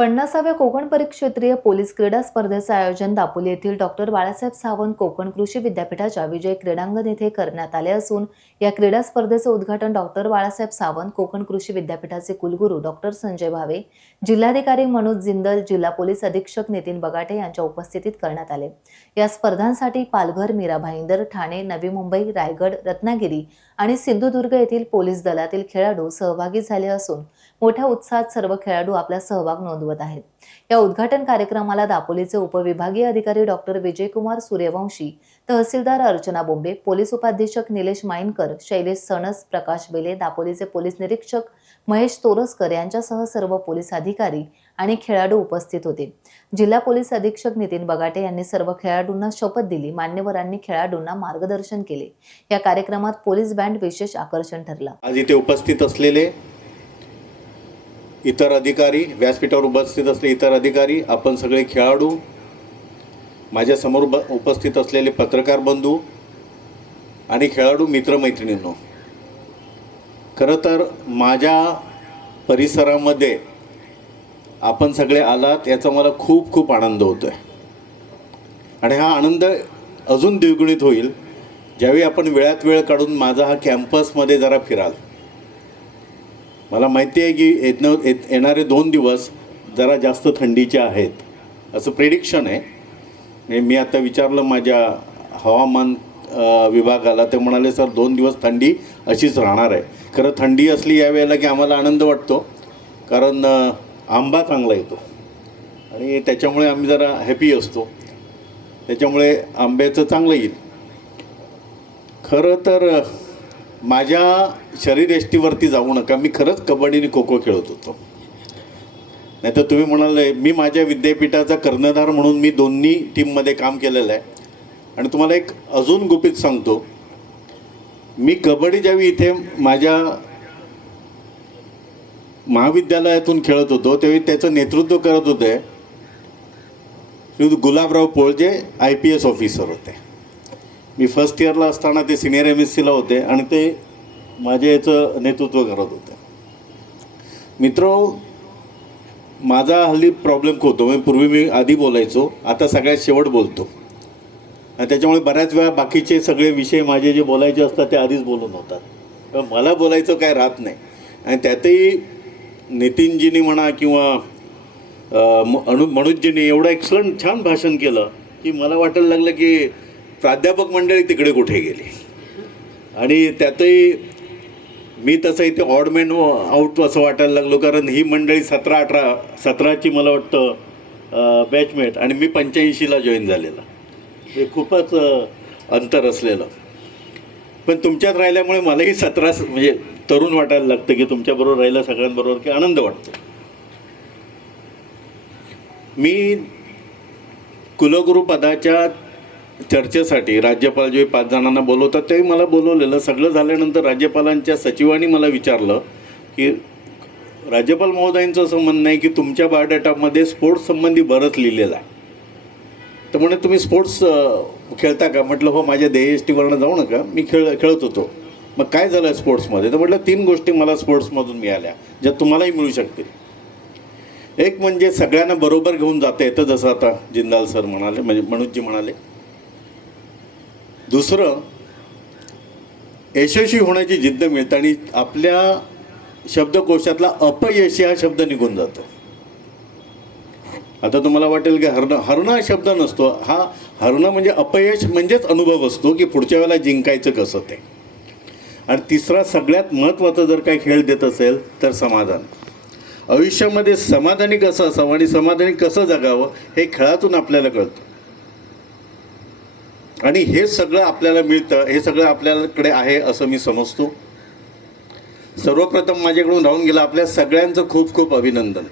50व्या Konkan परिक्षेत्रीय police क्रीडा स्पर्धेचे आयोजन दापोली येथील डॉक्टर बाळासाहेब सावंत कोकण कृषी विद्यापीठाच्या विजय क्रीडांगण येथे करण्यात आले असून या क्रीडा स्पर्धेचे उद्घाटन डॉक्टर बाळासाहेब सावंत कोकण कृषी विद्यापीठाचे कुलगुरू डॉक्टर संजय भावे, जिल्हाधिकारी मनोज जिंदल, जिल्हा पोलीस अधीक्षक नितीन बगाटे यांच्या उपस्थितीत करण्यात आले। या स्पर्धांसाठी पालघर, मीरा भाईंदर, ठाणे, नवी मुंबई, रायगड, रत्नागिरी आणि सिंधुदुर्ग येथील पोलीस दलातील खेळाडू सहभागी झाले असून मोठ्या उत्साहात सर्व खेळाडू आपला सहभाग नोंदवत आहेत। या उद्घाटन कार्यक्रमाला दापोलीचे उपविभागीय अधिकारी डॉक्टर विजयकुमार सूर्यवंशी, तहसीलदार अर्चना बोंबे, पोलीस उपाधीक्षक निलेश माइनकर, शैलेश सणस, प्रकाश बेले, दापोलीचे पोलीस निरीक्षक महेश तोरसकर यांच्यासह सर्व पोलीस अधिकारी आणि खेळाडू उपस्थित होते। जिल्हा पोलीस अधीक्षक नितीन बगाटे यांनी सर्व खेळाडूंना शपथ दिली। मान्यवरांनी खेळाडूंना मार्गदर्शन केले। या कार्यक्रमात पोलीस बँड विशेष आकर्षण ठरला। आज इथे उपस्थित असलेले इतर अधिकारी, व्यासपीठावर उपस्थित असलेले इतर अधिकारी, आपण सगळे खेळाडू, माझ्या समोर उपस्थित असलेले पत्रकार बंधू आणि खेळाडू मित्रमैत्रिणींनो, खरं तर माझ्या परिसरामध्ये आपण सगळे आलात याचा मला खूप खूप आनंद होतोय आणि हा आनंद अजून द्विगुणित होईल ज्यावेळी आपण वेळात वेळ काढून माझा हा कॅम्पसमध्ये जरा फिराल। मला माहिती आहे की येणारे 2 दिवस जरा जास्त थंडीचे आहेत असं प्रेडिक्शन आहे। मी आता विचारलं माझ्या हवामान विभागाला, ते म्हणाले सर 2 दिवस थंडी अशीच राहणार आहे। खरं थंडी असली यावेळेला की आम्हाला आनंद वाटतो, कारण आंबा चांगला येतो आणि त्याच्यामुळे आम्ही जरा हॅपी असतो, त्याच्यामुळे आंब्याचं चांगलं येईल। खरं तर माझ्या शरीरयष्टीवरती जाऊ नका, मी खरंच कबड्डी आणि खो खो खेळत होतो। नाही तर तुम्ही म्हणाले, मी माझ्या विद्यापीठाचा कर्णधार म्हणून मी दोन्ही टीममध्ये काम केलेलं आहे। आणि तुम्हाला एक अजून गुपित सांगतो, मी कबड्डी ज्यावेळी इथे माझ्या महाविद्यालयातून खेळत होतो त्यावेळी त्याचं नेतृत्व करत होते श्री गुलाबराव पोळ, जे IPS ऑफिसर होते। मी फर्स्ट इयरला असताना ते सिनियर MSCला होते आणि ते माझे याचं नेतृत्व करत होते। मित्रो, माझा हल्ली प्रॉब्लेम होतो, म्हणजे पूर्वी मी आधी बोलायचो, आता सगळ्यात शेवट बोलतो आणि त्याच्यामुळे बऱ्याच वेळा बाकीचे सगळे विषय माझे जे बोलायचे असतात ते आधीच बोलून होतात, तर मला बोलायचं काय राहत नाही। आणि त्यातही नितीनजींनी म्हणा किंवा मनोजजींनी एवढं एक्सलंट छान भाषण केलं की मला वाटायला लागलं की प्राध्यापक मंडळी तिकडे कुठे गेली। आणि त्यातही मी तसं इथे ऑडमॅन आउट असं वाटायला लागलो, कारण ही मंडळी 17ची मला वाटतं बॅचमेट आणि मी 85ला जॉईन झालेला, हे खूपच अंतर असलेलं। पण तुमच्यात राहिल्यामुळे मलाही 17 म्हणजे तरुण वाटायला लागतं की तुमच्याबरोबर राहिलं सगळ्यांबरोबर की आनंद वाटतो। मी कुलगुरू पदाच्या चर्चेसाठी राज्यपाल जे 5 जणांना बोलवतात तेही मला बोलवलेलं। सगळं झाल्यानंतर राज्यपालांच्या सचिवांनी मला विचारलं की राज्यपाल महोदयांचं असं म्हणणं आहे की तुमच्या बायोडाटामध्ये स्पोर्ट्स संबंधी बरंच लिहिलेलं आहे, तर म्हणे तुम्ही स्पोर्ट्स खेळता का? म्हटलं हो, माझ्या देहयष्टीवरनं जाऊ नका, मी खेळत होतो। मग काय झालं स्पोर्ट्समध्ये? तर म्हटलं 3 गोष्टी मला स्पोर्ट्समधून मिळाल्या ज्या तुम्हालाही मिळू शकतील। एक म्हणजे सगळ्यांना बरोबर घेऊन जाता येतं, जसं आता जिंदाल सर म्हणाले, म्हणजे मनोजजी म्हणाले। दुसरं, यशस्वी होण्याची जिद्द मिळते आणि आपल्या शब्दकोशातला अपयश हा शब्द निघून जातो। आता तुम्हाला वाटेल की हरणं हा शब्द नसतो, हा हरणं म्हणजे अपयश म्हणजेच अनुभव असतो की पुढच्या वेळेला जिंकायचं कसं ते। आणि तिसरा सगळ्यात महत्त्वाचा जर काही खेळ देत असेल तर समाधान। आयुष्यामध्ये समाधानी कसं असावं आणि समाधानी कसं जगावं हे खेळातून आपल्याला कळतं आणि हे सगळं आपल्याला मिळतं, हे सगळं आपल्याकडे आहे असं मी समजतो। सर्वप्रथम माझ्याकडून राहून गेलं, आपल्या सगळ्यांचं खूप खूप अभिनंदन।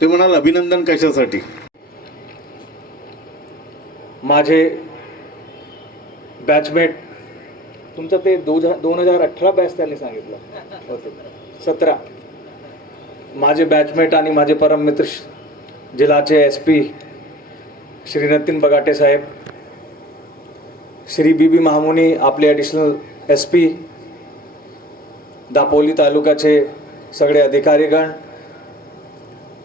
ते म्हणाल अभिनंदन कशासाठी? माझे बॅचमेट, तुमचं ते 2018 बॅच त्यांनी सांगितलं होते, 17, माझे बॅचमेट आणि माझे परम मित्र जिल्ह्याचे SP श्री नितीन बगाटे साहेब, श्री BB महामुनी आपले ॲडिशनल SP, दापोली तालुक्याचे सगळे अधिकारीगण,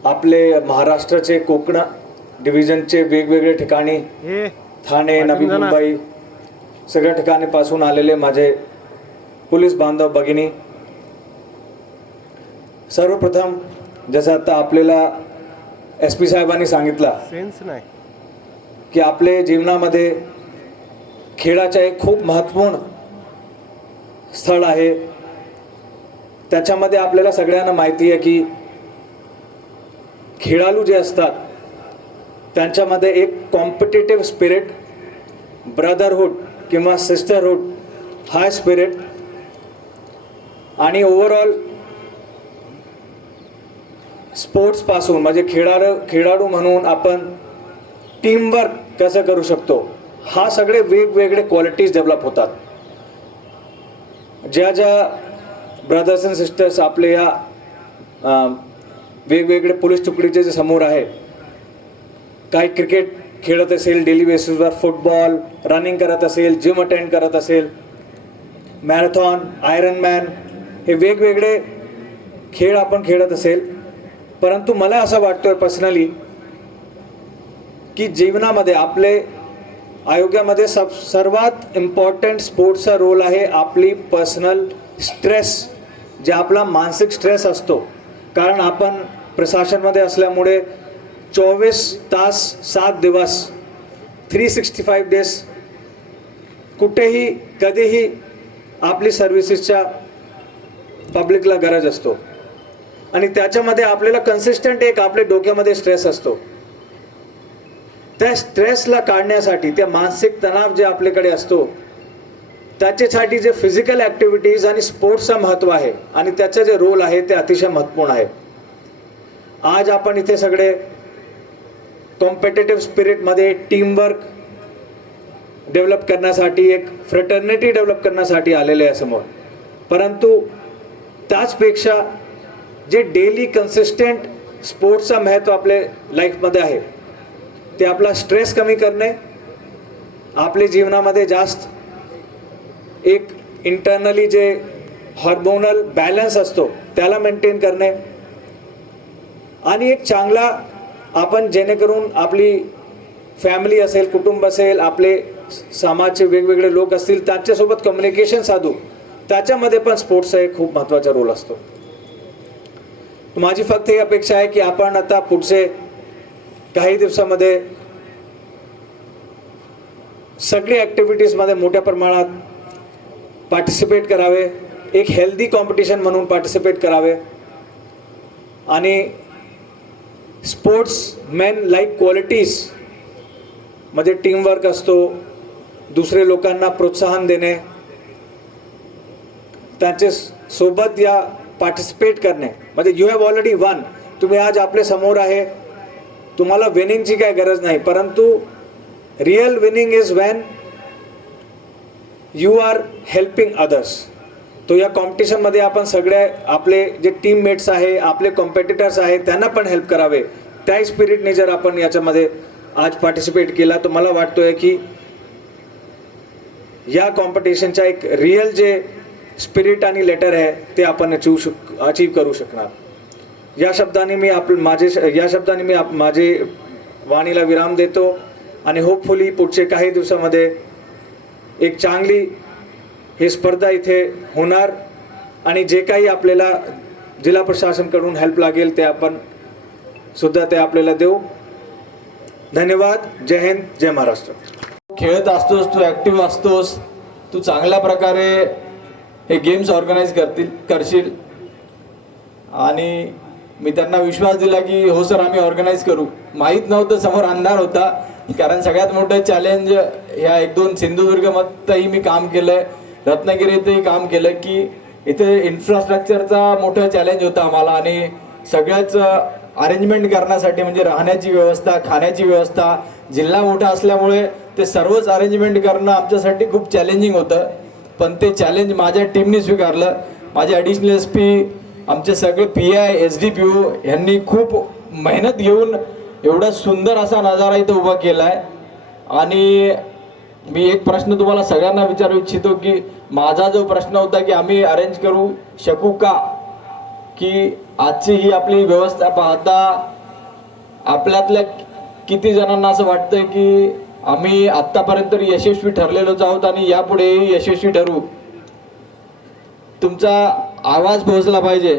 आपले महाराष्ट्राचे कोकण डिव्हिजनचे वेगवेगळे ठिकाणी, ठाणे, नवी मुंबई, सगळ्या ठिकाणीपासून आलेले माझे पोलीस बांधव भगिनी, सर्वप्रथम जसं आता आपल्याला SP साहेबांनी सांगितलं की आपले जीवनामध्ये खेळाचं एक खूप महत्त्वपूर्ण स्थळ आहे. त्याच्यामध्ये आपल्याला सगळ्यांना माहिती आहे की खेळाडू जे असतात त्यांच्यामध्ये एक कॉम्पिटिटिव्ह स्पिरिट, ब्रदरहूड किंवा सिस्टरहूड हा स्पिरिट आणि ओव्हरऑल स्पोर्ट्सपासून म्हणजे खेळाडू म्हणून आपण टीमवर्क कसं करू शकतो, हा सगळे वेगवेगळे क्वालिटीज डेव्हलप होतात. ज्या ब्रदर्स अँड सिस्टर्स आपले या वेगवेगळे पोलीस तुकडीचे जे समोर आहे, काही क्रिकेट खेळत असेल, डेली बेसिसवर फुटबॉल, रनिंग करत असेल, जिम अटेंड करत असेल, मॅरेथॉन, आयरनमॅन, हे वेगवेगळे खेळ आपण खेळत असेल. परंतु मला असं वाटतोय पर्सनली की जीवनामध्ये आपले आरोग्यामध्ये सर्वात इम्पॉर्टंट स्पोर्ट्सचा रोल आहे आपली पर्सनल स्ट्रेस, जे आपला मानसिक स्ट्रेस असतो. कारण आपण प्रशासनमध्ये असल्यामुळे 24 तास 7 दिवस 365 डेज कुठेही कधीही आपली सर्व्हिसेसच्या पब्लिकला गरज असतो आणि त्याच्यामध्ये आपल्याला कन्सिस्टंट एक आपल्या डोक्यामध्ये स्ट्रेस असतो. त्या स्ट्रेसला काढण्यासाठी, त्या मानसिक तणाव जे आपल्याकडे असतो त्याच्यासाठी जे फिजिकल ॲक्टिव्हिटीज आणि स्पोर्ट्सचं महत्त्व आहे आणि त्याचं जे रोल आहे ते अतिशय महत्त्वपूर्ण आहे. आज आपण इथे सगळे कॉम्पिटिटिव्ह स्पिरिटमध्ये टीमवर्क डेव्हलप करण्यासाठी, एक फ्रेटर्निटी डेव्हलप करण्यासाठी आलेले आहे समोर. परंतु त्याचपेक्षा जे डेली कन्सिस्टंट स्पोर्ट्सचं महत्त्व आपल्या लाईफमध्ये आहे ते आपला स्ट्रेस कमी करणे, आपल्या जीवनामध्ये जास्त एक इंटरनली जे हार्मोनल बॅलन्स असतो त्याला मेंटेन करणे आणि एक चांगला आपण जेणेकरून आपली फॅमिली असेल, कुटुंब असेल, आपले समाजचे वेगवेगळे लोक असतील त्यांच्यासोबत कम्युनिकेशन साधू, त्याच्यामध्ये पण स्पोर्ट्सचा एक खूप महत्त्वाचा रोल असतो. माझी फक्त ही अपेक्षा आहे की आपण आता पुढचे काही दिवसामध्ये सगळी ॲक्टिव्हिटीजमध्ये मोठ्या प्रमाणात पार्टिसिपेट करावे, एक हेल्दी कॉम्पिटिशन म्हणून पार्टिसिपेट करावे आणि स्पोर्ट्स मेन लाईक क्वालिटीज म्हणजे टीमवर्क असतो, दुसरे लोकांना प्रोत्साहन देणे, त्यांचे सोबत या पार्टिसिपेट करणे. म्हणजे यू हॅव ऑलरेडी वन, तुम्ही आज आपल्या समोर आहे, तुम्हाला विनिंगची काय गरज नाही. परंतु real winning is when you are helping others. तो या कॉम्पिटिशनमध्ये आपण सगळे आपले जे टीममेट्स आहे, आपले कॉम्पिटिटर्स आहे, त्यांना पण हेल्प करावे. त्या स्पिरिटने जर आपण याच्यामध्ये आज पार्टिसिपेट केला तर मला वाटतोय की या कॉम्पिटिशनचा एक रिअल जे स्पिरिट आणि लेटर आहे ते आपण अचीव करू शकणार. या शब्दाने मी माझे वाणीला विराम देतो आणि होपफुली पुढचे काही दिवसामध्ये एक चांगली ही स्पर्धा इथे होणार आणि जे काही आपल्याला जिल्हा प्रशासनकडून हेल्प लागेल ते आपण सुद्धा ते आपल्याला देऊ. धन्यवाद. जय हिंद, जय महाराष्ट्र. खेळत असतोस, तू ॲक्टिव्ह असतोस, तू चांगल्या प्रकारे हे गेम्स ऑर्गनाईज करशील आणि मी त्यांना विश्वास दिला की हो सर आम्ही ऑर्गनाईज करू. माहीत नव्हतं, समोर अंधार होता, कारण सगळ्यात मोठं चॅलेंज ह्या 1-2 सिंधुदुर्गमध्येही मी काम केलं आहे, रत्नागिरीतही काम केलं की इथे इन्फ्रास्ट्रक्चरचा मोठा चॅलेंज होता आम्हाला आणि सगळ्याच अरेंजमेंट करण्यासाठी म्हणजे राहण्याची व्यवस्था, खाण्याची व्यवस्था, जिल्हा मोठा असल्यामुळे ते सर्वच अरेंजमेंट करणं आमच्यासाठी खूप चॅलेंजिंग होतं. पण ते चॅलेंज माझ्या टीमने स्वीकारलं. माझे ॲडिशनल SP, आमचे सगळे PI, SDPO यांनी खूप मेहनत घेऊन एवढा सुंदर असा नजारा इथं उभा केला आहे. आणि मी एक प्रश्न तुम्हाला सगळ्यांना विचारू इच्छितो की माझा जो प्रश्न होता की आम्ही अरेंज करू शकू का, की आजची ही आपली व्यवस्था पाहता आपल्यातल्या किती जणांना असं वाटतंय की आम्ही आत्तापर्यंत यशस्वी ठरलेलोच आहोत आणि यापुढेही यशस्वी ठरू. तुमचा आवाज पोहोचला पाहिजे.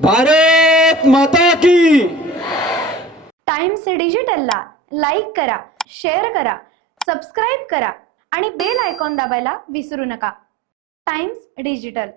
भारत माता की. टाइम्स डिजिटलला लाईक करा, शेअर करा, सबस्क्राईब करा आणि बेल आयकॉन दाबायला विसरू नका. Times digital.